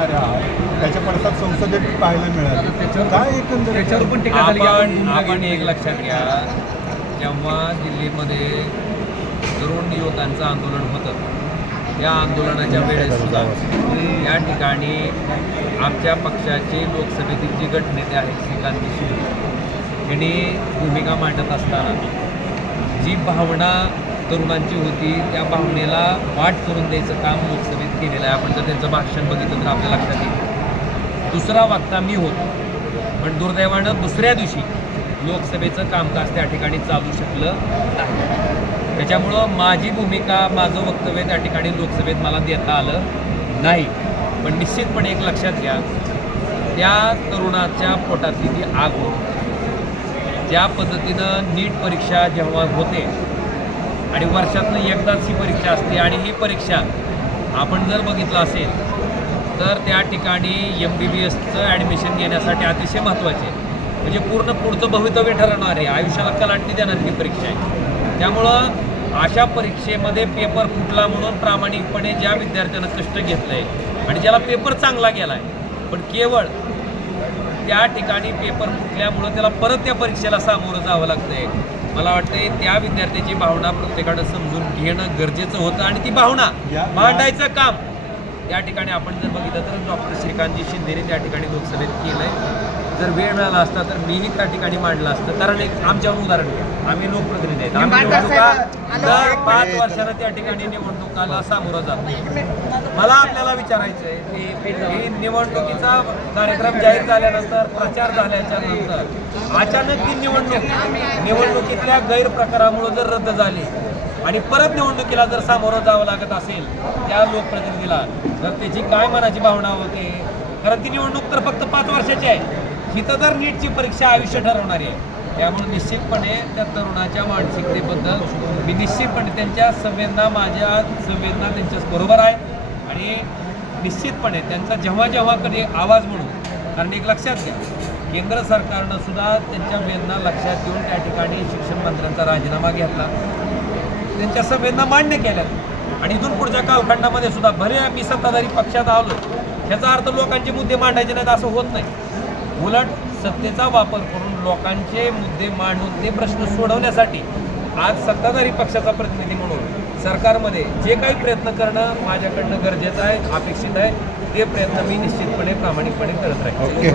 करणारे आहात, त्याच्या पडसाद संसदेत पाहायला मिळाले. काय एकंदर त्याच्यावर पण टीका झाली. आपण एक लक्षात घ्या, जेव्हा दिल्लीमध्ये तरुण युवकांचं आंदोलन होतं, त्या आंदोलनाच्या वेळेस सुद्धा या ठिकाणी आमच्या पक्षाचे लोकसभेतील जे गटनेते आहेत श्रीकांत देशमुख यांनी भूमिका मांडत असताना जी भावना तरुणांची होती त्या भावनेला वाट करून द्यायचं काम लोकसभेत केलेलं आहे. आपण जर त्यांचं भाषण बघितलं तर आपल्या लक्षात येईल. दुसरा वक्ता मी होतो, पण दुर्दैवानं दुसऱ्या दिवशी लोकसभेचं कामकाज त्या ठिकाणी चालू शकलं नाही. त्याच्यामुळं माझी भूमिका, माझं वक्तव्य त्या ठिकाणी लोकसभेत मला देता आलं नाही. पण निश्चितपणे एक लक्षात घ्या, त्या तरुणाच्या पोटातली ती आग होती. ज्या पद्धतीनं नीट परीक्षा जेव्हा होते आणि वर्षातनं एकदाच ही परीक्षा असते आणि ही परीक्षा आपण जर बघितलं असेल तर त्या ठिकाणी MBBSचं ॲडमिशन घेण्यासाठी अतिशय महत्त्वाचे आहे. म्हणजे पूर्ण पुढचं भवितव्य ठरवणार आहे, आयुष्याला कलाटणी देणारी ही परीक्षा आहे. त्यामुळं अशा परीक्षेमध्ये पेपर फुटला म्हणून प्रामाणिकपणे ज्या विद्यार्थ्यानं कष्ट घेतलं आहे आणि ज्याला पेपर चांगला गेला आहे, पण केवळ त्या ठिकाणी पेपर फुटल्यामुळं त्याला परत त्या परीक्षेला सामोरं जावं लागतं आहे. मला वाटतंय त्या विद्यार्थ्याची भावना प्रत्येकानं समजून घेणं गरजेचं होतं आणि ती भावना मांडायचं काम त्या ठिकाणी आपण जर बघितलं तर डॉक्टर श्रीकांतजी शिंदेने त्या ठिकाणी लोकसभेत केलं आहे. जर वेळ मिळाला असता तर मीही त्या ठिकाणी मांडलं असतं. कारण एक आमच्यावर उदाहरण घ्या, आम्ही लोकप्रतिनिधी आहेत, आम्ही निवडणुका दर 5 वर्षानं त्या ठिकाणी निवडणुकाला सामोरं जातो. मला आपल्याला विचारायचं आहे की निवडणुकीचा कार्यक्रम जाहीर झाल्यानंतर, प्रचार झाल्याच्या नंतर अचानक ती निवडणुकीतल्या गैरप्रकारामुळे जर रद्द झाली आणि परत निवडणुकीला जर सामोरं जावं लागत असेल त्या लोकप्रतिनिधीला, तर त्याची काय मनाची भावना होते. कारण ती निवडणूक तर फक्त 5 वर्षाची आहे, हिथं तर नीटची परीक्षा आयुष्य ठरवणारी आहे. त्यामुळे निश्चितपणे त्या तरुणाच्या मानसिकतेबद्दल मी निश्चितपणे त्यांच्या संवेदना, माझ्या संवेदना त्यांच्याबरोबर आहेत आणि निश्चितपणे त्यांचा जेव्हा जेव्हा कधी आवाज म्हणून, कारण एक लक्षात घ्या, केंद्र सरकारनं सुद्धा त्यांच्या वेदना लक्षात घेऊन त्या ठिकाणी शिक्षण मंत्र्यांचा राजीनामा घेतला, त्यांच्या संवेदना मान्य केल्यात आणि इथून पुढच्या कालखंडामध्ये सुद्धा भले आम्ही सत्ताधारी पक्षात आलो, ह्याचा अर्थ लोकांचे मुद्दे मांडायचे नाहीत असं होत नाही. उलट सत्तेचा वापर करून लोकांचे मुद्दे मांडून ते प्रश्न सोडवण्यासाठी आज सत्ताधारी पक्षाचा प्रतिनिधी म्हणून सरकारमध्ये जे काही प्रयत्न करणं माझ्याकडनं गरजेचं आहे, अपेक्षित आहे, ते प्रयत्न मी निश्चितपणे प्रामाणिकपणे करत राहील.